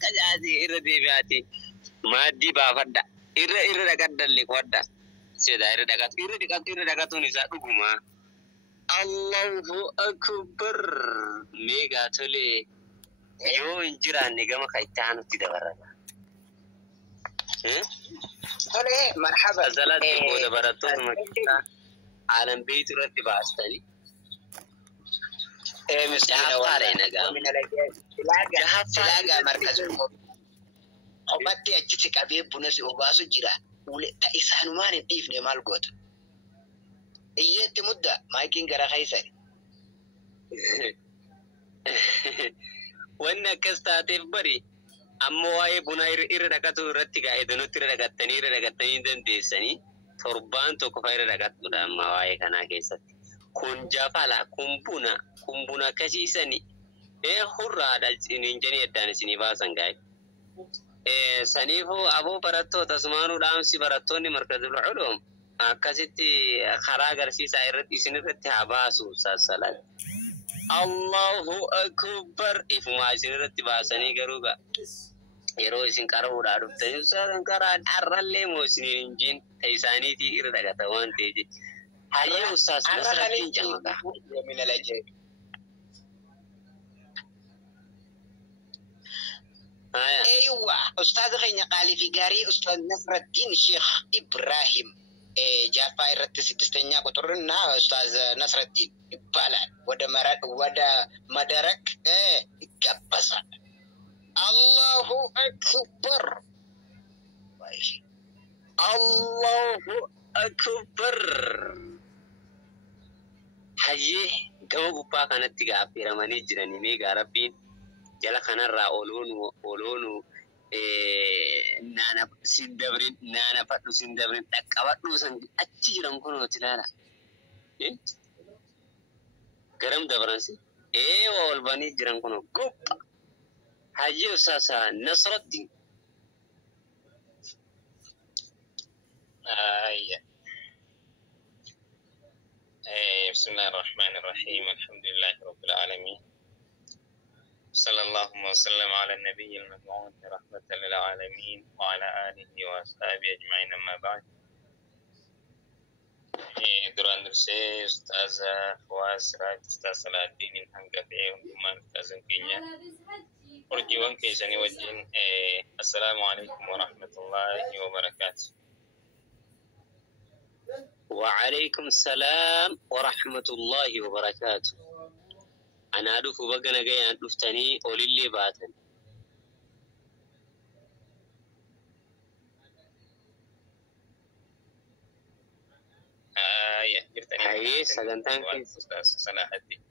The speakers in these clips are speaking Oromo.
كجازي إردي بياتي ما دي بافدا إرد قد اللي قدا سيدا إرد قد نساء الله أكبر ميغا تولي يو إنجرا نيغا خيتانو تدبرنا تولي مرحبا زلات بودا براتون مكتا عالم بيت رتي باستني مسكينة والله من الأجيال لاقا مركز قمتي أجتك أبيب بنسي أباسو جرا تأيسان مان إيفني مال قوت إيتي مدة مايكين غرا خيسر وانا كستاتيف بري أما واي بنا إردكاتو رتيكا إدنو تردكاتني ردكاتني دن ديساني torban tokko fayra dhagatudha amma waa'ee kana keessatti kun jafala kumbuna kasiisani hurraadha isiniin jedhanii addaan isinii baasan gaa'e saniifuu aboo barattoota asumaanuu dhaamsi barattoonni markazul ulum akkasitti karaa agarsiisaa irratti isin irratti haa baasu sassalan Allahu akbar ifumaa isin irratti baasanii garuu yeroo isin qara'uudha dhuftanii usaran qaraan arrallee moo isiniin injiin ta'isaaniitii irra dhagata waan ta'eef hayya ustaas nasrattiin jamaka min al-ajab ايوه استاذ غني قال في قاري استاذ نصر الدين شيخ ابراهيم جافا يرتس دستنيا قطرنا استاذ نصر الدين يبالال ودا مدرك يكبس الله أكبر الله أكبر حيه كم بقى كانت تجا في رماني جراني ميجا ربين جل خنا را أولونو نانا سندبرين نانا فتو سندبرين تكابت نوسان أتجرام كنو تلالا كرم دبرانسي والباني جرام كنو كوب حاجي أساسا نصر الدين بسم الله الرحمن الرحيم الحمد لله رب العالمين صلى الله وسلم على النبي المبعوث رحمة للعالمين وعلى آله وأصحابه أجمعين أما بعد دران درسي أستاذ فواز راج أستاذ صلاح الدين الحنقفي ومن كازن كينيا أرجوان كيساني وجين السلام عليكم ورحمة الله وبركاته وعليكم السلام ورحمة الله وبركاته أنا أدوك بقنا جاي أن تفتني أولي اللي باتن هاي سجنتان أستاذ صلاح الدين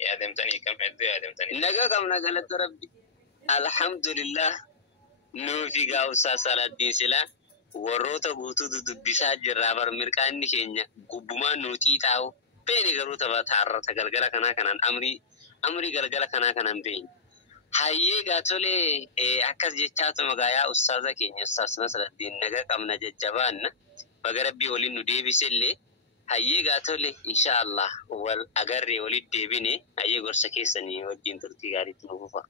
يا دمتني كم حدو يا دمتني نجا كم نقلت ربي الحمد لله نوفي قاو أستاذ الدين سلا وروتا بوتو دبيسا جرابر مركاني كينيا قبما نوتي تاو بيني قروتا باتحرر تقلقلا كنا أمري قلقلا كنا بين هاي قاتولي أكاس جيتشاتو مغايا أستاذة كينيا أستاذ نصر الدين نجا كم نججبان بغربي ولي ندي بسلي هاي قاتولي إن شاء الله والأغري ولي ديبيني هاي غرسكي سني والدين ترتي غاري تنوفا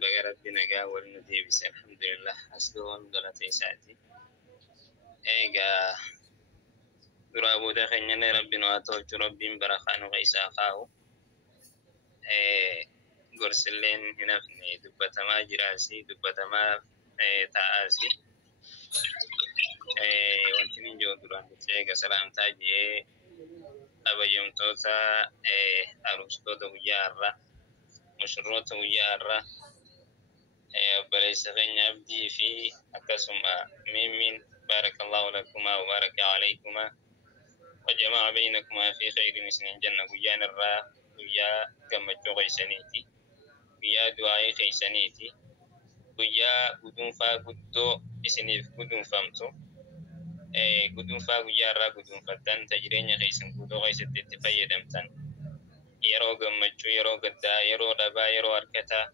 بغربي نجا ولي ندي بس الحمد لله أسلوهم دولتي ساعتي إيجا درابو دخلنا ربنا واتوج ربي برخان وغيسا خاو غرسلين هنا في دبتا ما جراسي دبتا ما تآسي وانتني جو دران بتشيغا سلام تاجي أبا يوم توتا أروسكو دو جارة مشروط جارة بليس غني عبدي في أكسم ميمين بارك الله لكما وبارك عليكما وجمع بينكما في خير نسن جنة ويا نرى ويا كما جوغي سنيتي ويا دعاء خي سنيتي ويا قدوم فا قدو اسنيف قدوم فامتو قدوم فا ويا را قدوم فتن تجرين خي سن قدو غي ستت فيدمتن يرو قمجو يرو قدا يرو ربا يرو أركتا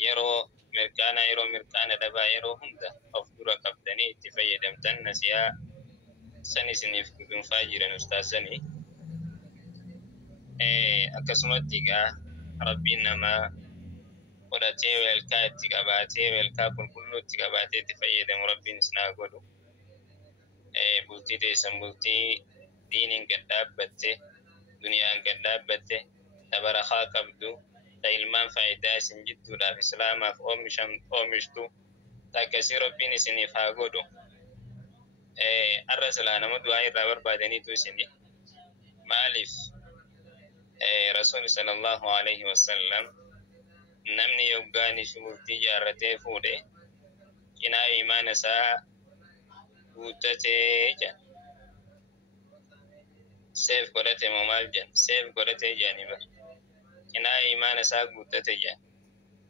يرو مركانا دبا يرو هندا أفضل قبدني تفيدمتن نسيا سني سني في قدوم فاجر أستاذ سني akkasumatti egaa rabbiin namaa godhatee welkaa itti qabaatee welkaa qulqulluu itti qabaatee itti fayyadamu rabbiin isinaa godhu. Bultii teessan bultii diiniin gad dhaabbatte duniyaan gad dhaabbatte tabarakaa qabdu ta ilmaan faayidaa isin jidduudhaaf islaamaaf oomishtu takkasii rabbiin isiniif haa godhu. Arra silaa nama du'aa irraa barbaadaniitu isini maaliif rasuuli sallallahu alaihi wasallam namni yoggaanii fi bultii jaarratee fuudhe cinaa imaana isaa guuttatee jedha. Seef godhate moo maal jedha? Seef godhatee jedhanii bara. Cinaa imaana isaa guuttate jedha.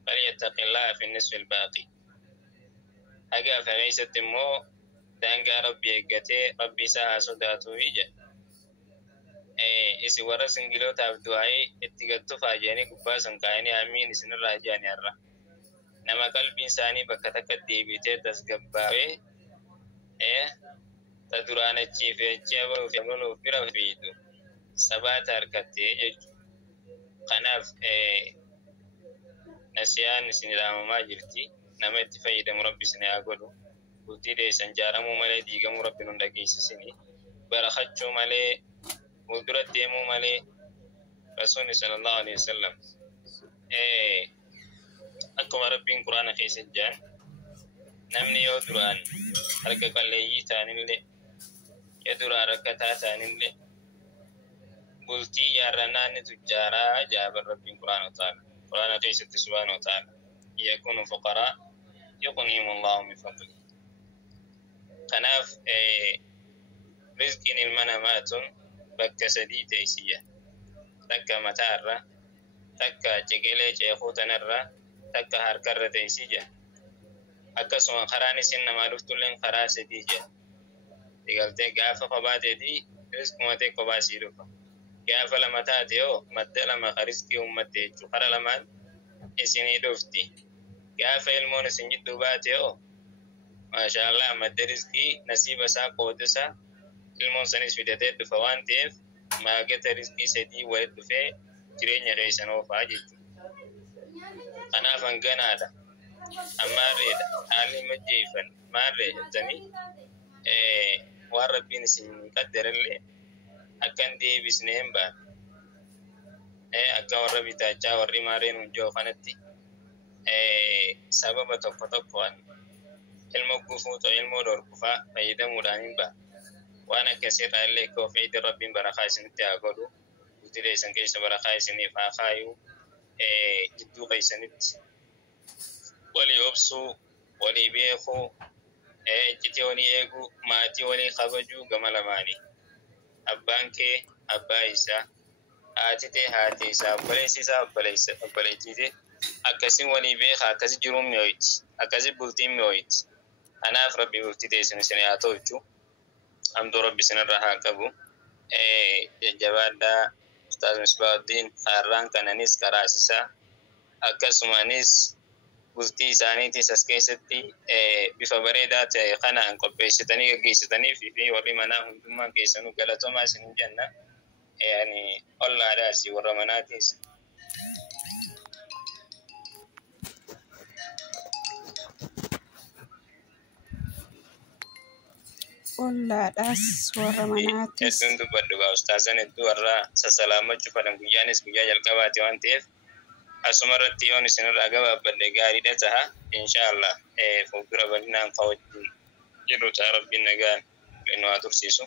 Falyattaqillaha fi nisfi albaaqi. Haga afemeysatti immoo daangaa rabbi eeggatee rabbi isaa haa sodaatuufi jedha. Isin warra singilootaaf du'aa'ee itti gattufaa jedhanii gubbaa san kaa'anii amiin isinirraa jedhani har'a. Nama qalbiin isaanii bakka takka deebitee tasgabbaa'ee ta duraan achii fi achii abaluuf amaluuf bira fiidu sabaata harkattee jechuudha. Kanaaf nasiyaan isin ilaamamaa jirti. Nama itti fayyadamu rabbi isin haa godhu. Bultii deessan jaaramuu malee diigamuu rabbi nun dhageessisini. Barakachuu malee fuuldura deemuu malee rasuulli sallallahu alaihi wasallam akkuma rabbiin quraana keessa jedhan namni yoo duraan harka qalleeyyii ta'anillee yoo duraan rakkataa ta'anillee bultii jaarrannaa inni tujjaaraa jaaban rabbiin quraana keessatti subhaanahu wa ta'ala yakunu fuqaraa yuqnihimu Allahu min fadlihi. Kanaaf rizqiin ilma namaatun bakka sadii teessiyya. Takka mataarra, takka ciqilee ceekuu tanarra, takka harkarra teessiyya. Akkasuma karaan isin namaa dhuftulleen karaa sadii jedha. Digaltee gaafa kophaa teetii rizquma ta'e kophaa sii dhufa. Gaafa lama taate yoo madda lama rizqii uummatte jechuudha. Kara lamaan isinii dhufti. Gaafa ilmoon isin jidduu baate yoo maashaallah madda rizqii nasiiba isaa qooda ilmoon sanis fidatee dhufa waan ta'eef maagata rizqii sadii walitti dhufee jireenya keessan oofaa jechuudha. Kanaaf hanganaadha. Ammaarreedha. Haalli majjeeffan maarree jettanii waan rabbiin isin qaddarallee akkan deebisnee hin baane. Akka warra bitaachaa warri maarreen hunjoo kanatti sababa tokkoon ilma gufuutu ilmoo dhorkufaa fayyadamuudhaan hin baane. Waan akkasirraa illee akka ofiitti rabbiin barakaa isinitti haa godhu. Bultii teessan keessa barakaa isiniif haa kaayu. Jidduu keessanitti walii obsuu, walii beekuu, iccitii walii eeguu, maatii walii kabajuu gama lamaanii. Abbaan kee abbaa isaa, haati tee haati isaa, obboleessi isaa obboleettii tee akkasii walii beekaa, akkasii jiruun mi'ooyti, akkasii bultiin mi'ooyti. Kanaaf rabbi bultii teessan isin haa tolchu. Hamduu rabbi isinirraa haa qabu. Jajjabaadhaa Ustaaz Misbaahuddin har'aan kananis karaasisaa akkasumanis bultii isaaniitis as keessatti bifa bareedaa ta'e kanaan qopheessitanii gaggeessitanii fi warri manaa hundummaan keessanuu galatoomaa isin jenna. Ollaadhaas warra manaatis. Ollaadhaas warra manaatis. Hedduun dubbadhu gaa Ustaazan hedduu warra sassalaamachuu fadhan guyyaanis guyyaa jalqabaati waan ta'eef asuma irratti yoon isinirraa gabaabbadhe gaariidha ta'a. Inshaallah fuuldura bal'inaan kawwachuu jedhu ta'a rabbiin nagaan nu haa tursiisu.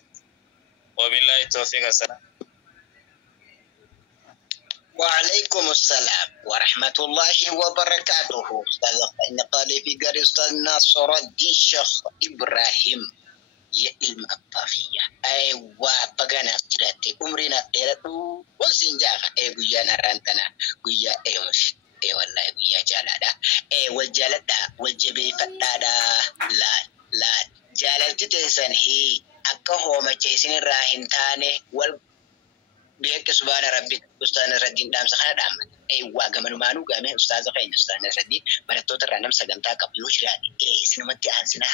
Wabillaahi tawfiiq assalaam. وعليكم السلام ورحمة الله وبركاته. أستاذ قال في قال أستاذ ناصر الدين الشيخ إبراهيم يا علم الطافية أيوة بقنا جراتي عمرنا تيرتو وسنجاها قيانا رانتنا قيا مش والله قيا جالادا والجالدا والجبي فتادا لا جالدتي تسن هي أكهو ما تشيسين الراهن تاني بيك سبحان ربك أستاذ الدين دام سخنا دام أيوة قمنو مانو قامه أستاذ خين أستاذ الدين مرتو ترى نم سجنتا قبلو شرادي سنمتي أنسنا